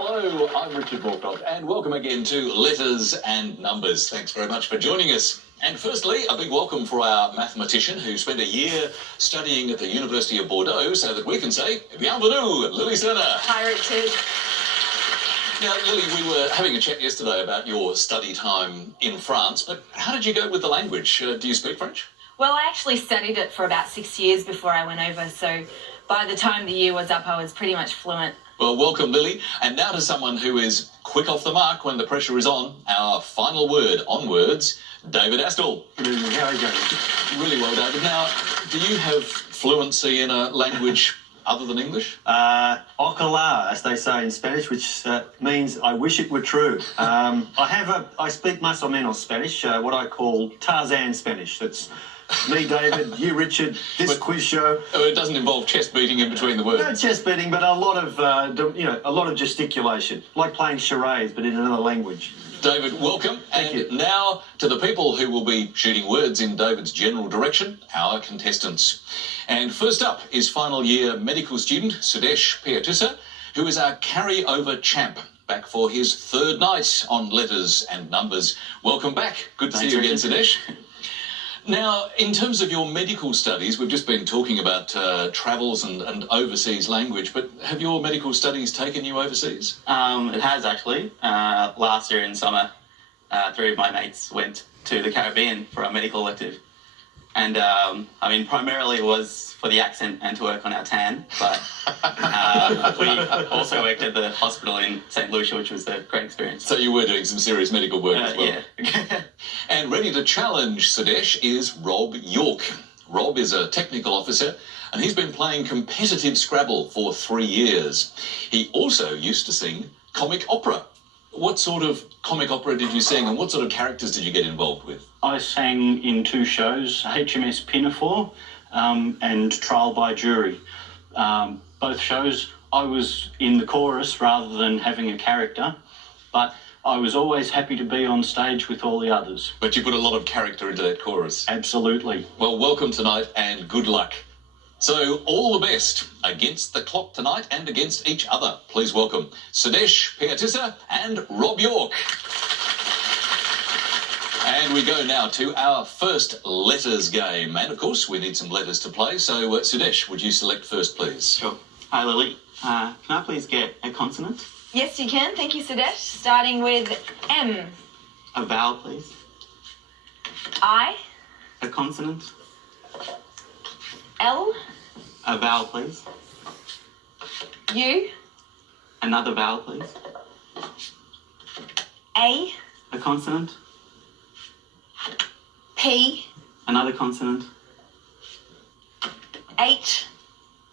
Hello, I'm Richard Morecroft, and welcome again to Letters and Numbers. Thanks very much for joining us. And firstly, a big welcome for our mathematician who spent a year studying at the University of Bordeaux so that we can say, bienvenue, Lily Serna. Hi, Richard. Now, Lily, we were having a chat yesterday about your study time in France, but how did you go with the language? Do you speak French? Well, I actually studied it for about 6 years before I went over, so by the time the year was up, I was pretty much fluent. Well, welcome, Lily. And now to someone who is quick off the mark when the pressure is on, our final word on words, David Astle. Good evening. How are you going? Really well, David. Now, do you have fluency in a language other than English? Ojalá, as they say in Spanish, which means I wish it were true. I speak más o menos Spanish, what I call Tarzan Spanish. That's me, David, you, Richard, this quiz show. It doesn't involve chest beating in between the words. No chest beating, but a lot of gesticulation, like playing charades, but in another language. David, welcome. Thank you. Now to the people who will be shooting words in David's general direction, our contestants. And first up is final year medical student Sudesh Piatusa, who is our carry-over champ, back for his third night on Letters and Numbers. Welcome back. Good to see you again, Sudesh. Now, in terms of your medical studies, we've just been talking about travels and overseas language, but have your medical studies taken you overseas? It has actually. Last year in summer, 3 of my mates went to the Caribbean for a medical elective. And, primarily it was for the accent and to work on our tan, but we also worked at the hospital in St. Lucia, which was a great experience. So you were doing some serious medical work as well? Yeah. And ready to challenge Sudesh is Rob York. Rob is a technical officer, and he's been playing competitive Scrabble for 3 years. He also used to sing comic opera. What sort of comic opera did you sing, and what sort of characters did you get involved with? I sang in 2 shows, HMS Pinafore and Trial by Jury. Both shows, I was in the chorus rather than having a character, but I was always happy to be on stage with all the others. But you put a lot of character into that chorus. Absolutely. Well, welcome tonight and good luck. So, all the best against the clock tonight and against each other. Please welcome Sudesh Piatusa and Rob York. And we go now to our first letters game. And, of course, we need some letters to play. So, Sudesh, would you select first, please? Sure. Hi, Lily. Can I please get a consonant? Yes, you can. Thank you, Sudesh. Starting with M. A vowel, please. I. A consonant. L. A vowel, please. U. Another vowel, please. A. A consonant. P. Another consonant. H.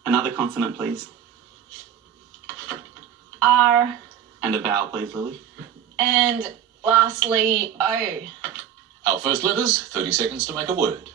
Another consonant, please. R. And a vowel, please, Lily. And lastly, O. Our first letters, 30 seconds to make a word.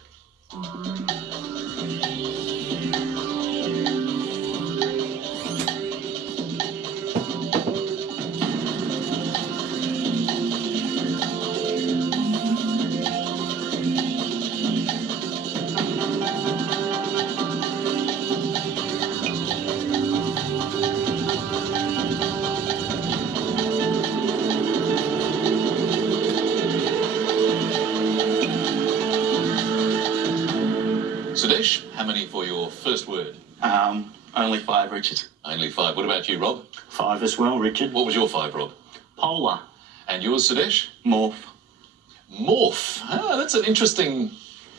Sudesh, how many for your first word? Only 5, Richard. Only 5. What about you, Rob? 5 as well, Richard. What was your 5, Rob? Polar. And yours, Sudesh? Morph. Morph. Ah, that's an interesting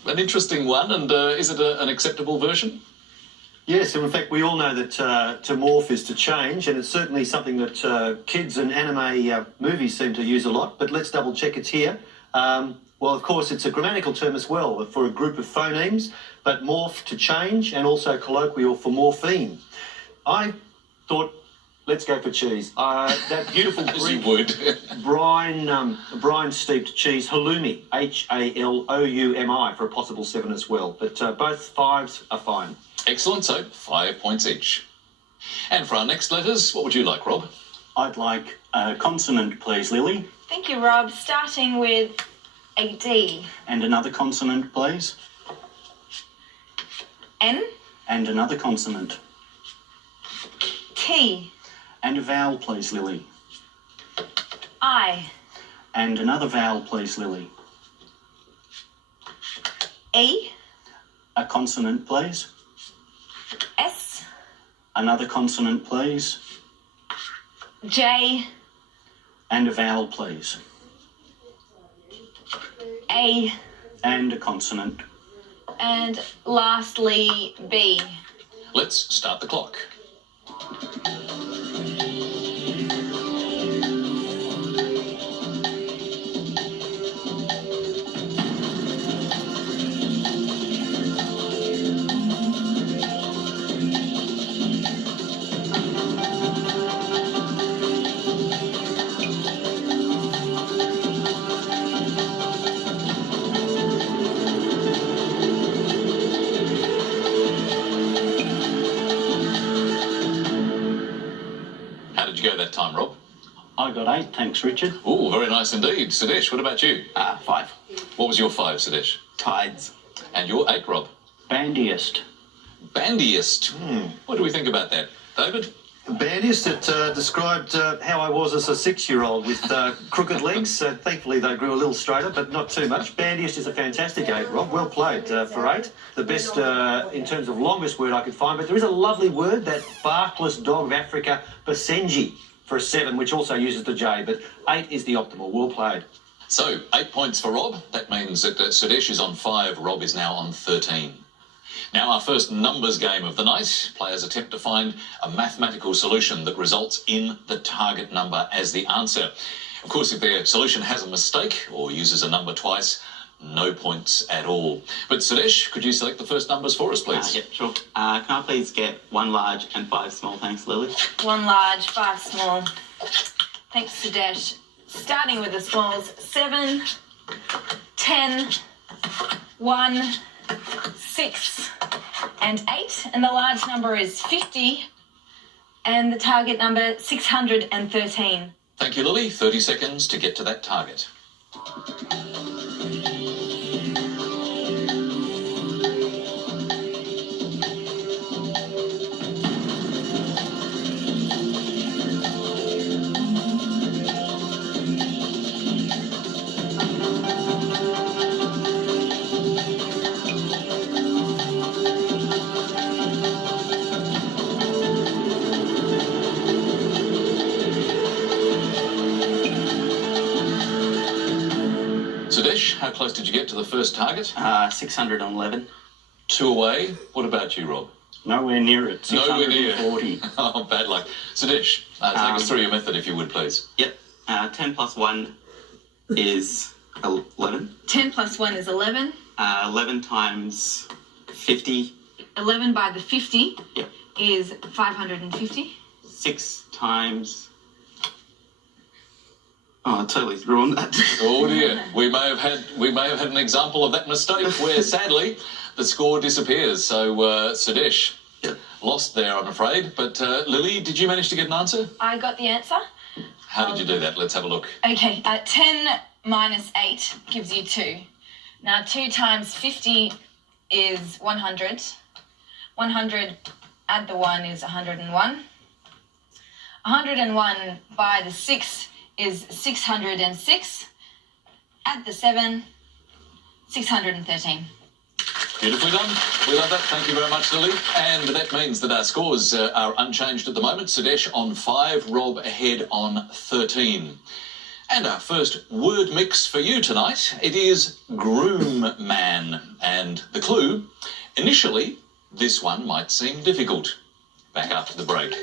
one. And is it an acceptable version? Yes, and in fact, we all know that to morph is to change, and it's certainly something that kids and anime movies seem to use a lot, but let's double check it's here. Well, of course, it's a grammatical term as well for a group of phonemes, but morph to change, and also colloquial for morpheme. I thought, let's go for cheese. That beautiful As you Greek would. brine-steeped cheese, halloumi, Haloumi, for a possible 7 as well. But both 5s are fine. Excellent. So 5 points each. And for our next letters, what would you like, Rob? I'd like a consonant, please, Lily. Thank you, Rob. Starting with a D. And another consonant, please. N. And another consonant. T. And a vowel, please, Lily. I. And another vowel, please, Lily. E. A consonant, please. S. Another consonant, please. J. And a vowel, please. A. And a consonant. And lastly, B. Let's start the clock. How did you go that time, Rob? I got 8, thanks, Richard. Oh, very nice indeed. Sudesh, what about you? 5. What was your 5, Sudesh? Tides. And your 8, Rob? Bandiest. Bandiest. What do we think about that? David? Bandiest, it described how I was as a 6-year-old with crooked legs. Thankfully, they grew a little straighter, but not too much. Bandiest is a fantastic 8, Rob. Well played for 8. The best in terms of longest word I could find. But there is a lovely word, that barkless dog of Africa, Basenji, for a 7, which also uses the J. But 8 is the optimal. Well played. So, 8 points for Rob. That means that Sudesh is on 5, Rob is now on 13. Now, our first numbers game of the night. Players attempt to find a mathematical solution that results in the target number as the answer. Of course, if their solution has a mistake or uses a number twice, no points at all. But Sudesh, could you select the first numbers for us, please? Yep, sure. Can I please get 1 large and 5 small? Thanks, Lily. 1 large, 5 small. Thanks, Sudesh. Starting with the smalls, 7, 10, 1, 6, and 8. And the large number is 50. And the target number, 613. Thank you, Lily. 30 seconds to get to that target. Sudesh, how close did you get to the first target? 611. 2 away. What about you, Rob? Nowhere near it. Nowhere near. 640. Oh, bad luck. Sudesh, take us through your method, if you would, please. Yep. 10 plus 1 is 11. 10 plus 1 is 11. 11 times 50. 11 by the 50 Yep. is 550. 6 times... Oh, I totally ruined that. Oh dear, we may have had an example of that mistake where sadly the score disappears. So Sudesh lost there, I'm afraid. But Lily, did you manage to get an answer? I got the answer. How did you do that? Let's have a look. Okay, 10 minus 8 gives you 2. Now 2 times 50 is 100. 100 add the 1 is 101. 101 by the 6 is 606. Add the 7, 613. Beautifully done. We love that. Thank you very much, Lily. And that means that our scores are unchanged at the moment. Sudesh on 5, Rob ahead on 13. And our first word mix for you tonight, it is groom man. And the clue, initially, this one might seem difficult. Back after the break.